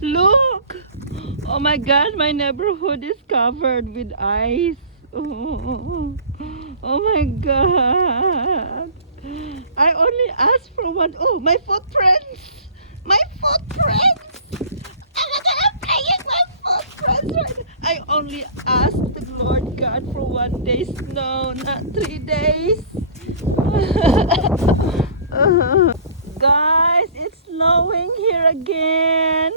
Look! Oh my god, my neighborhood is covered with ice. Oh, oh my god. I only asked for one. Oh, my footprints! My footprints! Oh my god, I'm playing my footprints right now. I only asked the Lord God for 1 day snow, not 3 days. Guys, it's snowing here again.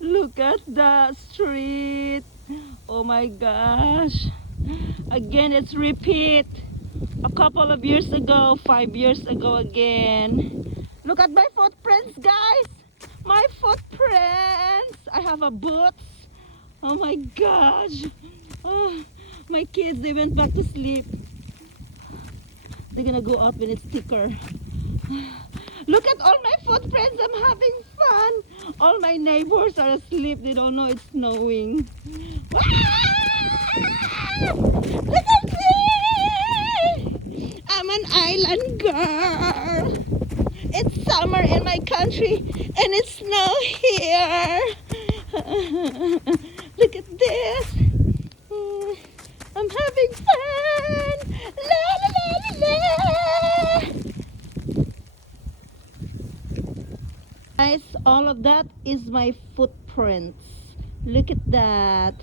Look at the street. Oh my gosh. Again, it's repeat. A couple of years ago, 5 years ago again. Look at my footprints, guys. My footprints. I have a boots. Oh my gosh. Oh, my kids, they went back to sleep. They're gonna go out when it's thicker. Look at all my footprints. I'm having fun. All my neighbors are asleep. They don't know it's snowing. Look at me. I'm an island girl. It's summer in my country and it's snow here. Look at this. I'm having fun. La la la la la. Guys, all of that is my footprints. Look at that.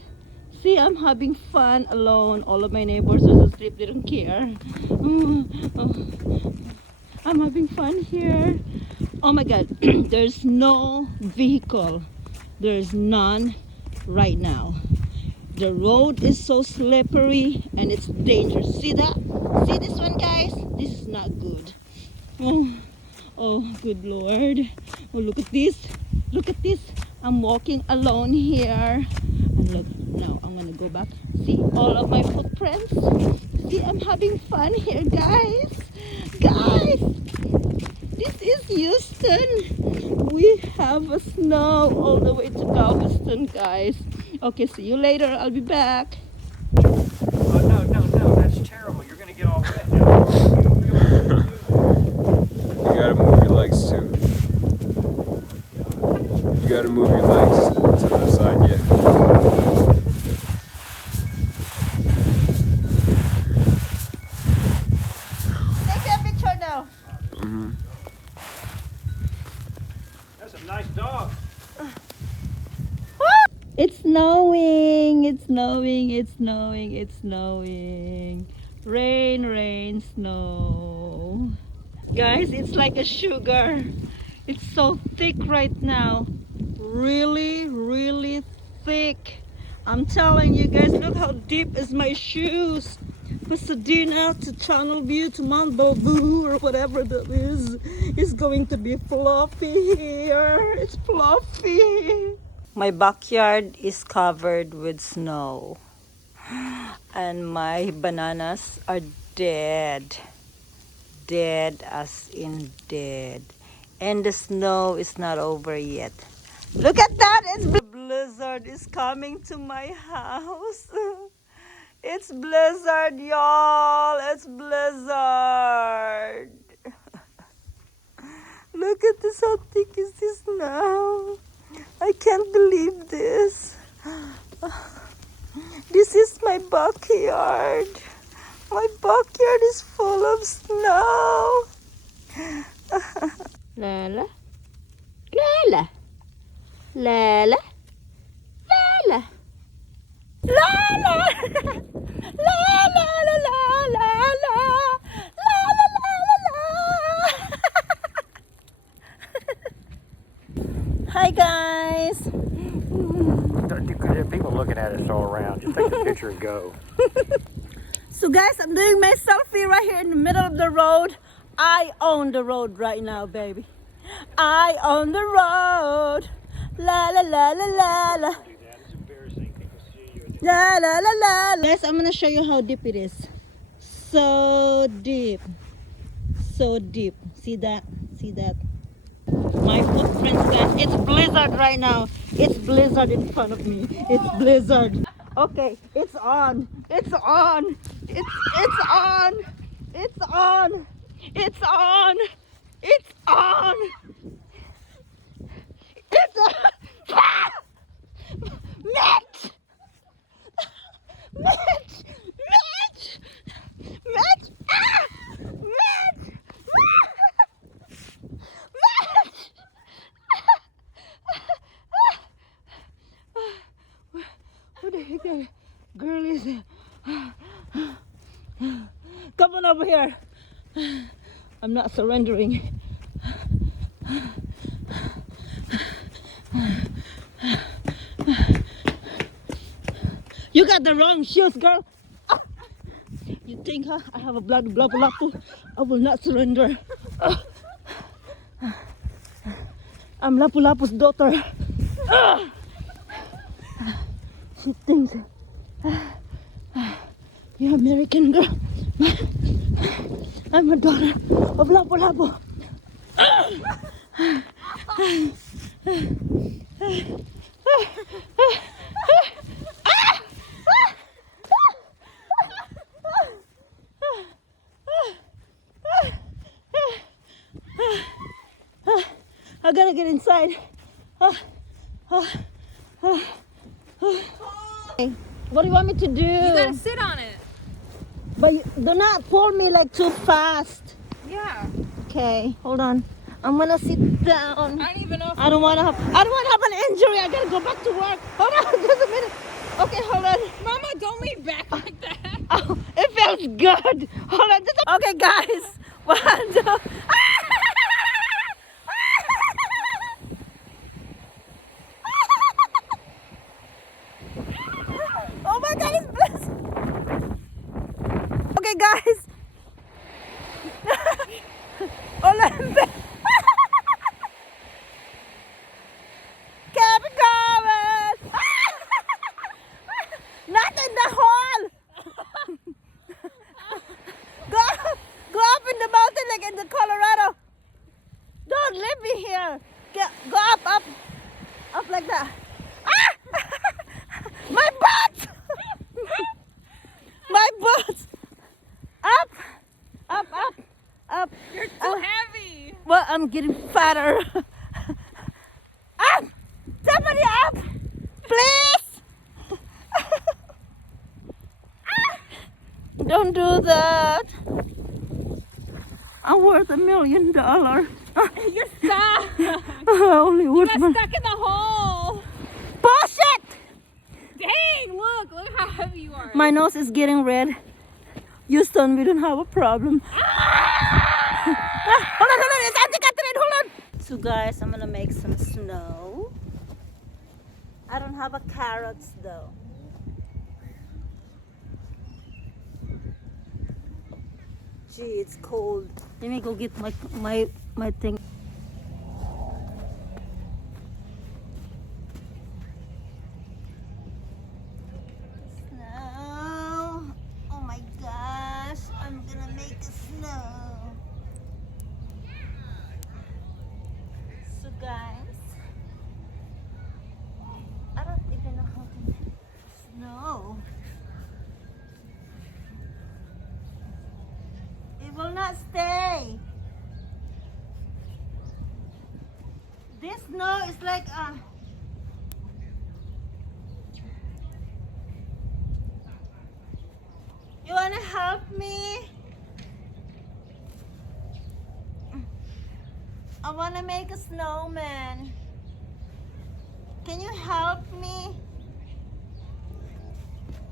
See, I'm having fun alone. All of my neighbors are asleep. They don't care. I'm having fun here. Oh my god. There's no vehicle. There's none right now. The road is so slippery and it's dangerous. See that? See this one, guys? This is not good. Oh, good Lord. Oh, look at this. Look at this. I'm walking alone here. And look, now I'm going to go back. See all of my footprints? See, I'm having fun here, guys. Guys, this is Houston. We have a snow all the way to Galveston, guys. Okay, see you later. I'll be back. No, that's terrible. You're going to get all wet now. You gotta move your legs too. You gotta move your legs to the side, yeah. Take a picture now. That's a nice dog. It's snowing, it's snowing, it's snowing, it's snowing. Rain, rain, snow. Guys, it's like a sugar. It's so thick right now. Really, really thick. I'm telling you guys, look how deep is my shoes. Pasadena to Channel View to Mount Balboo or whatever that is going to be fluffy here. It's fluffy. My backyard is covered with snow. And my bananas are dead. Dead as in dead. And the snow is not over yet. Look at that! It's blizzard is coming to my house. It's blizzard, y'all. It's blizzard. Look at this. How thick is this now? I can't believe this. This is my backyard. My backyard is full of snow. Lala, Lala, Lala, Lala, Lala, La la la la la la, la la la la la. Hi guys. People looking at us all around. Just take a picture and go. So guys, I'm doing my selfie right here in the middle of the road. I own the road right now, baby. I own the road. La la la la la la. It's embarrassing. People see you. La la la la. Guys, I'm gonna show you how deep it is. So deep. So deep. See that? See that? My footprints, guys. It's blizzard right now. It's blizzard in front of me. It's blizzard. Okay, it's on. It's on. It's on. It's on. It's on. It's on. It's on. that girl is. Come on over here. I'm not surrendering. You got the wrong shoes, girl. You think, huh? I have a blood lapu. I will not surrender. I'm Lapu Lapu's daughter. She thinks you're American girl. I'm a daughter of Lapu Lapu. I gotta get inside. What do you want me to do? You gotta sit on it. But do not pull me like too fast. Yeah. Okay, hold on. I'm gonna sit down. I don't even know if I don't want to have an injury. I gotta go back to work. Hold on, just a minute. Okay, hold on. Mama, don't lean back like that. Oh, it feels good. Hold on. Okay, guys. 1, 2. Oh my God, it's blessed. Okay, guys. Olympic. Keep it going. Not in the hole. Go up in the mountain like in the Colorado. Don't leave me here. Go up like that. Ah! My butt! My butt! Up. You're too heavy. Well, I'm getting fatter. Up! Somebody up! Please! Don't do that. I'm worth $1 million. You're stuck. Only You worth got stuck in the hole. Bullshit! Dang, look how heavy you are. My nose is getting red. Houston, we don't have a problem. Hold on, it's Auntie Catherine, hold on. So guys, I'm gonna make some snow. I don't have a carrots though. Gee, it's cold. Let me go get my thing. Snow. Oh my gosh, I'm gonna make a snow. So guys, I don't even know how to make snow. It will not stay. This snow is like you wanna help me? I wanna make a snowman. Can you help me?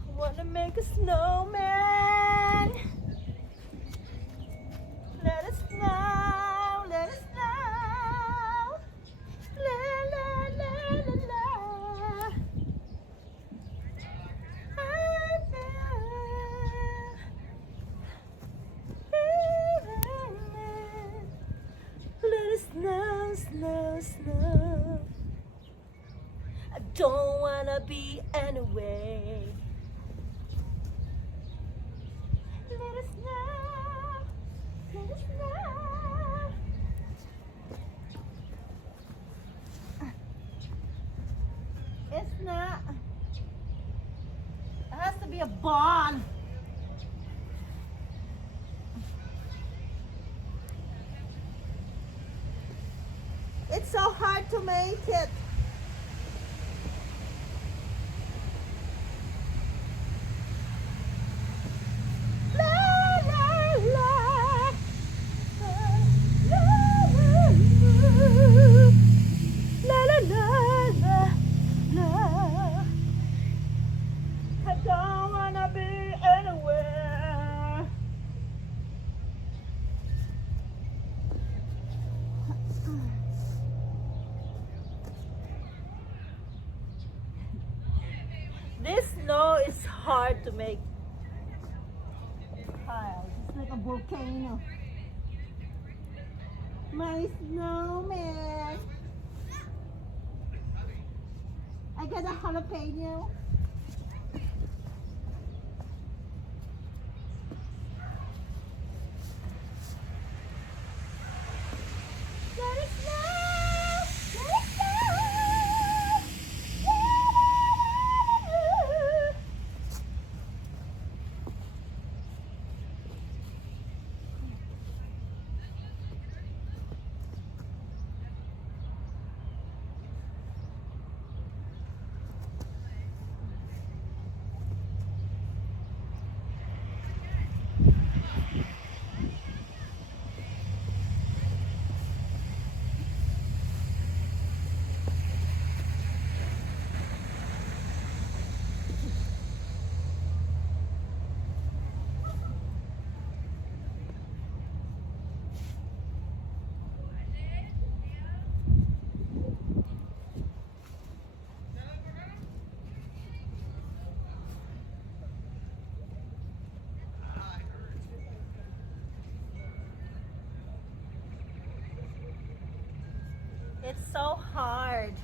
I wanna make a snowman. Let it snow, let it snow. La la la la la. Let it snow, snow, snow. I don't wanna be anyway. Let it snow, let it snow. It's not. It has to be a ball. It's so hard to make it. La, la, la. La, la, la, la, la, la. hard to make piles. It's like a volcano. My snowman. I got a jalapeno. Let it snow! Let it snow! It's so hard.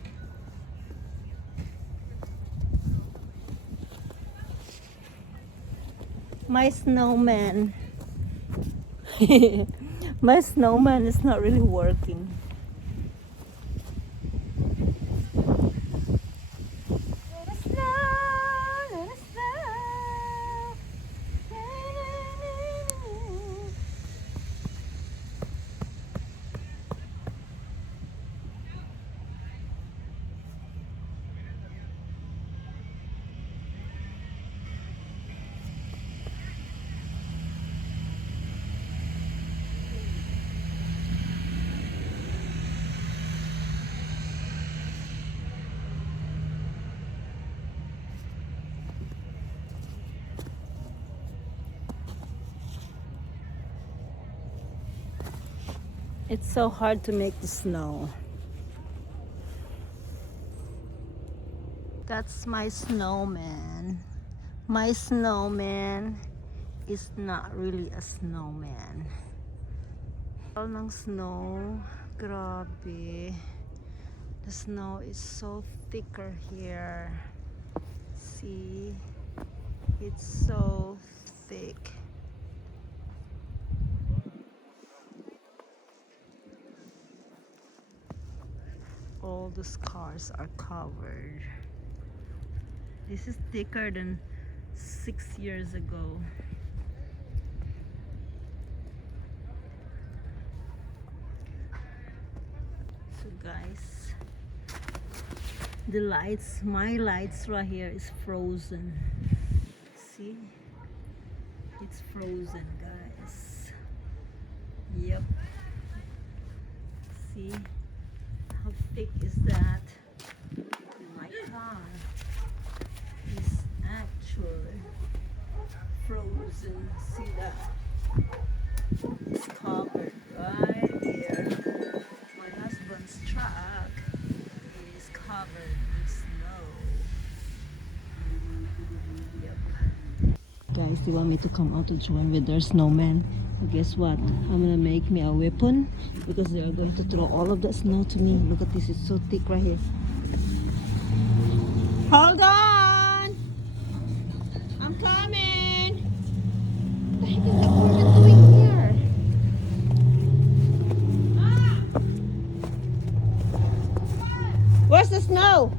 My snowman. My snowman is not really working. Let it snow, let it snow. It's so hard to make the snow. That's my snowman. My snowman is not really a snowman. All ng snow, grabe. The snow is so thicker here. See, it's so thick. All the cars are covered. This is thicker than 6 years ago. So guys, the lights, my lights right here is frozen. See? It's frozen, guys. Yep. See? How thick is that? And my car is actually frozen. See that? It's covered right here. My husband's truck is covered with snow. Yep. Guys, they want me to come out to join with their snowman. But guess what? I'm gonna make me a weapon because they are going to throw all of that snow to me. Look at this, it's so thick right here. Hold on! I'm coming! What the heck is that woman doing here? Where's the snow?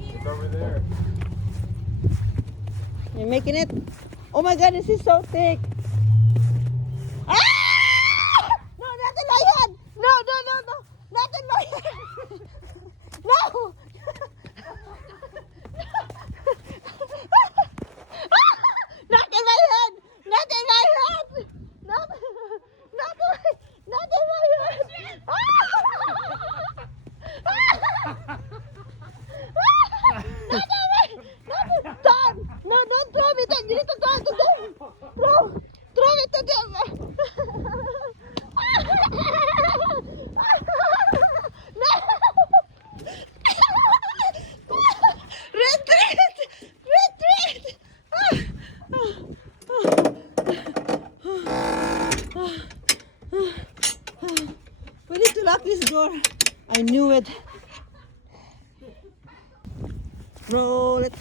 It's over there. You're making it? Oh my god, this is so thick! Ah! No, natin na yan! No! Natin na yan! No! Natin na yan! Natin na yan! Natin na yan! Tom! No, don't throw me! Tom! You need to throw it to them! Throw it to them! No! Retreat! Retreat! I knew it. Roll it.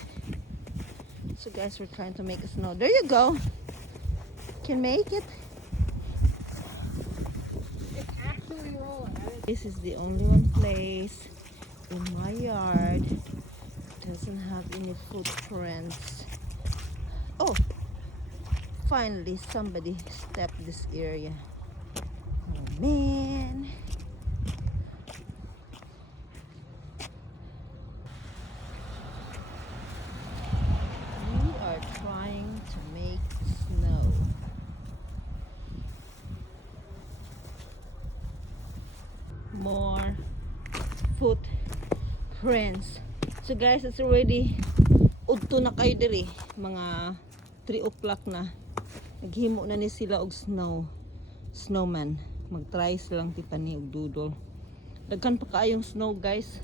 So guys, we're trying to make a snow. There you go. Can make it. It's actually rolling. This is the only one place in my yard doesn't have any footprints. Oh, finally somebody stepped this area. Oh man. We are trying to make snow. More footprints. So guys, it's already udto na kayo diri. Mga 3 o'clock na. Naghimo na ni sila og snowman. Mag-try silang tipani og doodle. Daghan pa kaayong snow guys.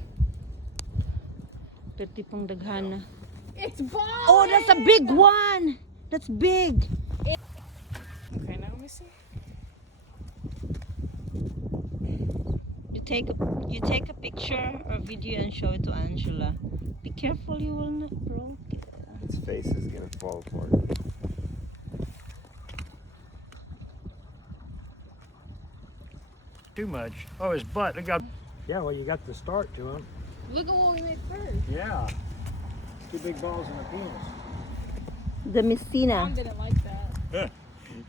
Perti pang daghan na. It's balling! Oh, that's a big one! That's big! Okay, now let me see. You take a picture or video and show it to Angela. Be careful, you will not broke it. Its face is gonna fall apart. Too much. Oh, his butt. Look out. Yeah, well, you got the start to him. Look at what we made first. Yeah. 2 big balls and a penis. The Mom Messina. didn't like that.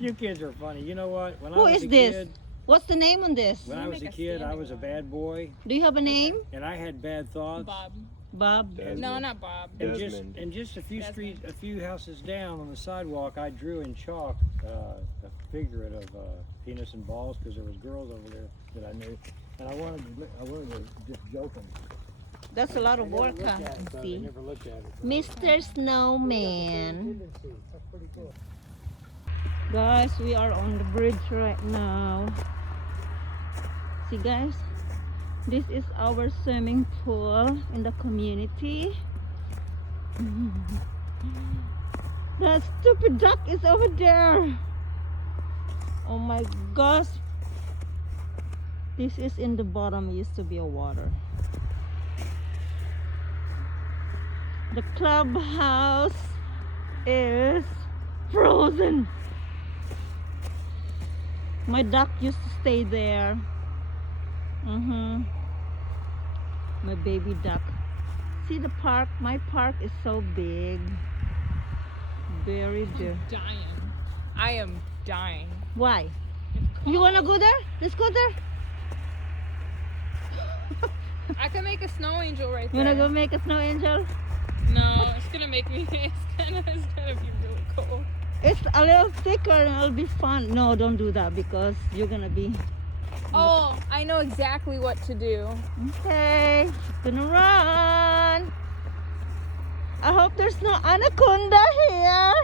You kids are funny. You know what? When Who I was is a this? kid, What's the name on this? when I was a Make a kid, I standing was a one. bad boy, Do you have a name? and I had bad thoughts. Bob. Bob. Desmond. No, not Bob. And Desmond. just a few Desmond. a few houses down on the sidewalk, I drew in chalk a figure of penis and balls because there was girls over there that I knew, and I wanted to just joke them. That's a lot I of never work, looked huh? at it, though. I See? never looked at it. Mr. Snowman. That's pretty cool. Guys, we are on the bridge right now. See guys, this is our swimming pool in the community. That stupid duck is over there. Oh my gosh. This is in the bottom. It used to be a water. The clubhouse is frozen. My duck used to stay there. My baby duck. See the park? My park is so big. Very big. Dying. I am dying. Why? You wanna go there? Let's go there. I could make a snow angel right You there. wanna go make a snow angel? No, it's gonna make me. It's gonna be really cold. It's a little thicker and it'll be fun. No, don't do that because you're gonna be. Oh, I know exactly what to do. Okay, gonna run. I hope there's no anaconda here.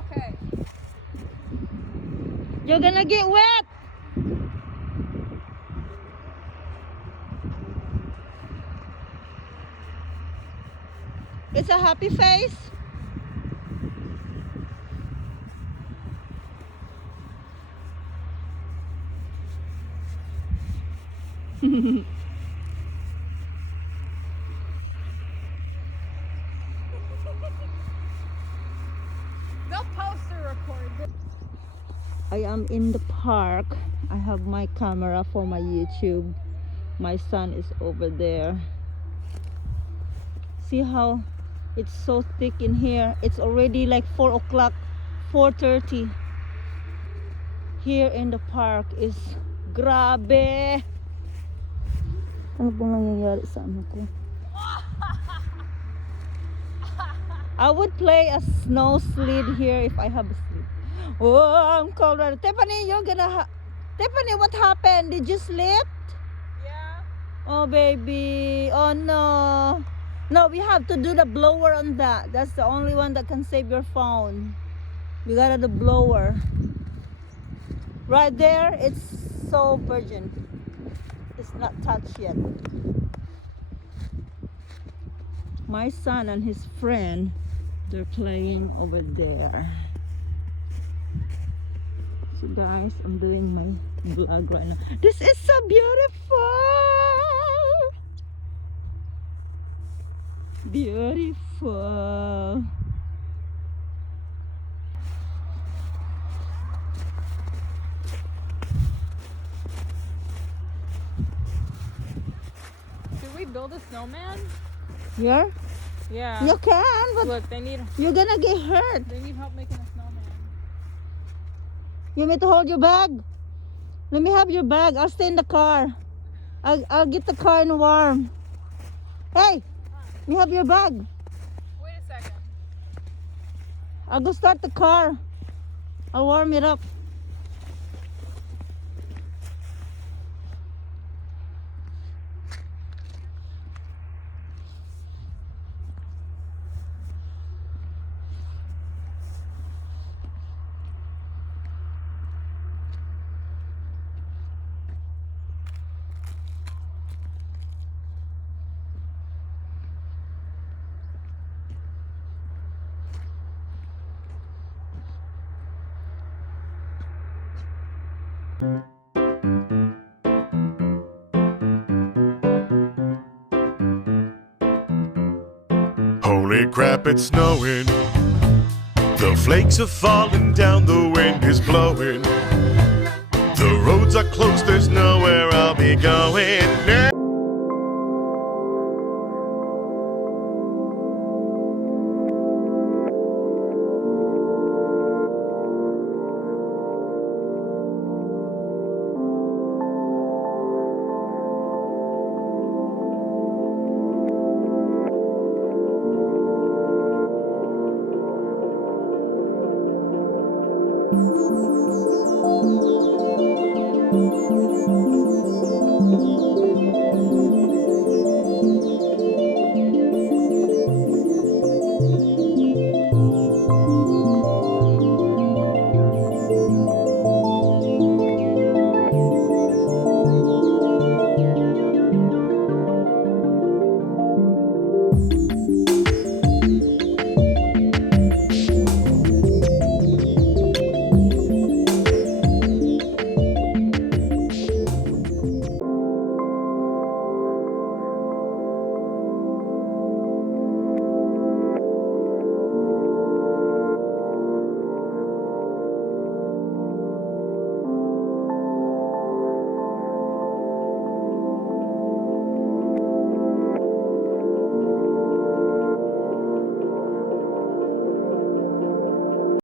Okay. You're gonna get wet. It's a happy face. They'll post or record. I am in the park. I have my camera for my YouTube. My son is over there. See how it's so thick in here. It's already like 4 o'clock, 4:30. Here in the park is grabe. Ano pong nangyayari sa ano ko? I would play a snow sled here if I have a sled. Oh, I'm cold already. Tiffany, you're gonna Tiffany, what happened? Did you slip? Yeah. Oh, baby. Oh, no. No, we have to do the blower on that. That's the only one that can save your phone. We got the blower. Right there, it's so virgin. It's not touched yet. My son and his friend, they're playing over there. guys, I'm doing my vlog right now. This is so beautiful. Beautiful. Should we build a snowman? Here? Yeah. You can, but Look, they need you're gonna get hurt. help making a snowman. You want me to hold your bag? Let me have your bag. I'll stay in the car. I'll get the car in warm. Hey, let me have your bag. Wait a second. I'll go start the car. I'll warm it up. Holy crap, it's snowing. The flakes are falling down, the wind is blowing.